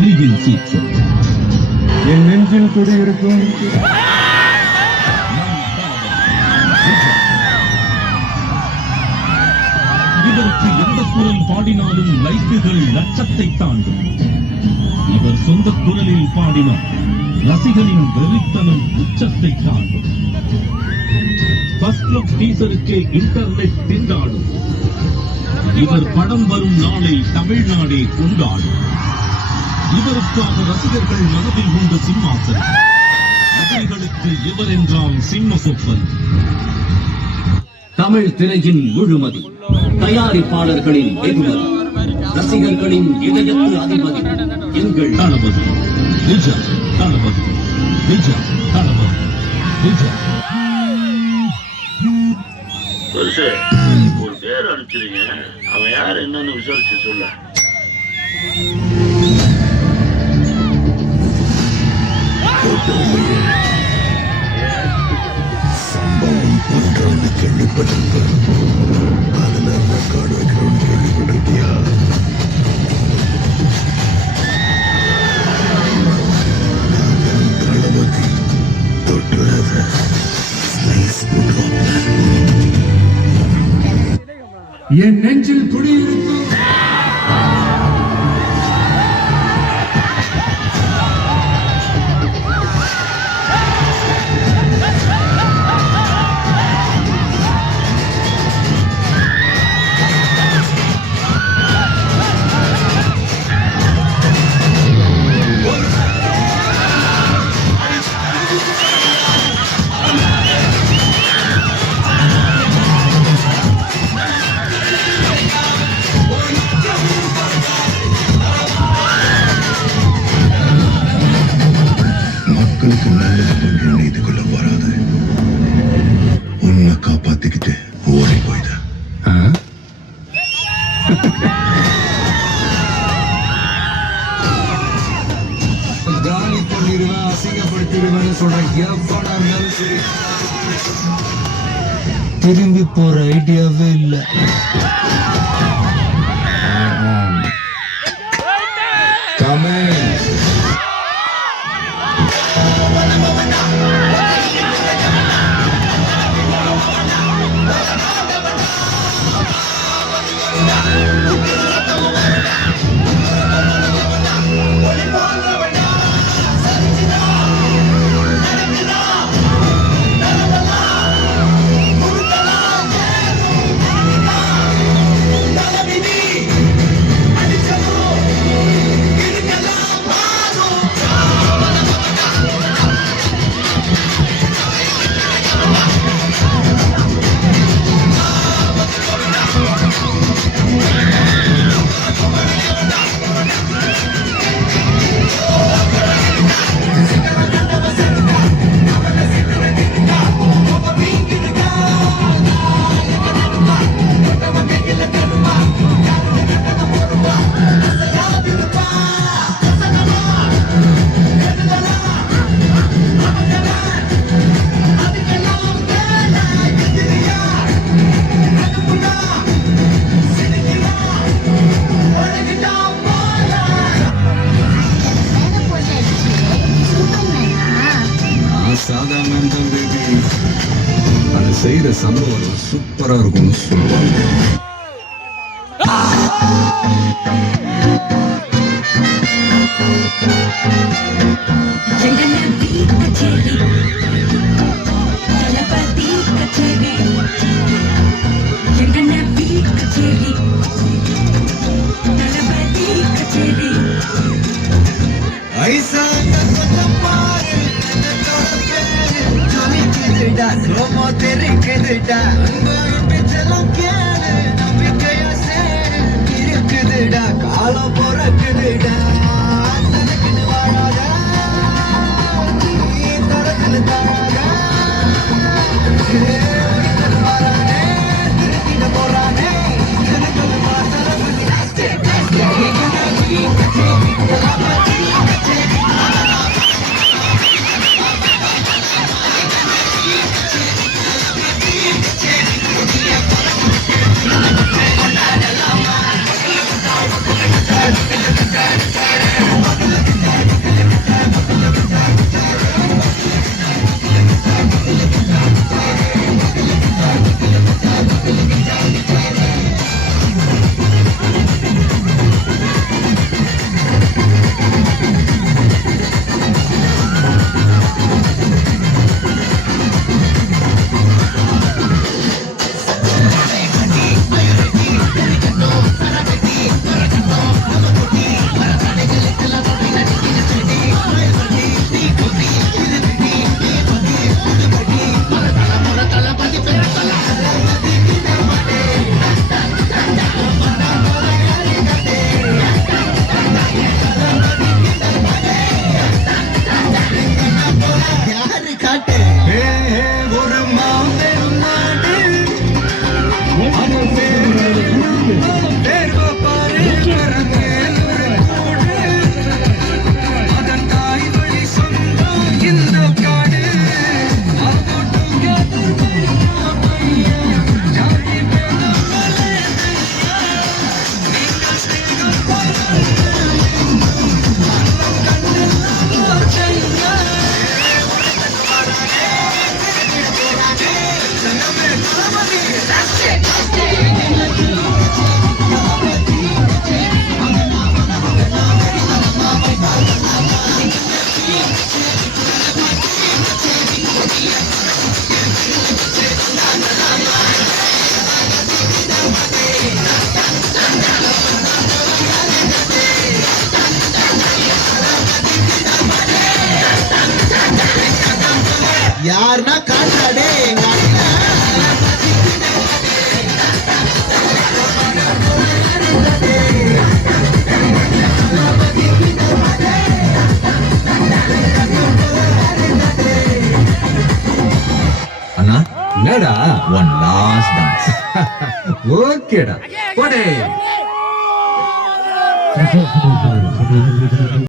புலியின் சீற்றம். என் நெஞ்சில் குடியிருக்கும் இவருக்கு எந்த குரல் பாடினாலும் லைக்குகள் லட்சத்தை தாண்டும். இவர் சொந்த குரலில் பாடினார் ரசிகனின் வெறித்தனம் உச்சத்தை தாண்டும். ஃபர்ஸ்ட் லுக் டீசருக்கே இன்டர்நெட் திண்டாடும். இவர் படம் வரும் நாளை தமிழ்நாடே கொண்டாடும். இவருக்காக ரசிகர்கள் மனதில் உண்டு சிம்மாசனம். ரசிகர்களுக்கு இவர் என்றால் சிம்ம சொப்பன். தமிழ் திரையின் முழுமதி, தயாரிப்பாளர்களின் வெகுமதி, ரசிகர்களின் இதயத்து அதிபதி எங்கள் தளபதி விஜய். தளபதி விஜய். தளபதி விஜய். ஒரு பேர் அனுப்பிச்சிருங்க, அவன் யார் என்னன்னு விசாரிச்சு சொல்ல. சம்பவம் பண்றோன்னு கேள்விப்பட்டிருக்கேன். அதுல ரெக்கார்டு வைக்கிறோன்னு கேள்விப்பட்டிருக்கியா? தளபதி தொட்டுறத ஸ்லைஸ் பண்ணுவோம். என் நெஞ்சில் குடியிருக்கும் மக்களுக்கு நல்லது பண்றோன்னு இதுக்குள்ள வராது. உன்னை காப்பாத்திக்கிட்டு ஓடி போயிட. காலி பண்ணிடுவேன், அசிங்கப்படுத்திடுவேன்னு சொல்றேன். எவ்வளவு இருந்தாலும் சரி, திரும்பி போற ஐடியாவே இல்லை. செய்யற சம்பவம் சூப்பரா இருக்கும்னு சொல்லுவாங்க. காலம் பொறக்குதுடா, யாருன்னா காட்டாடே எங்க அண்ணன். அண்ணா என்னடா ஒன் லாஸ்ட் டான்ஸ். ஓகேடா போடே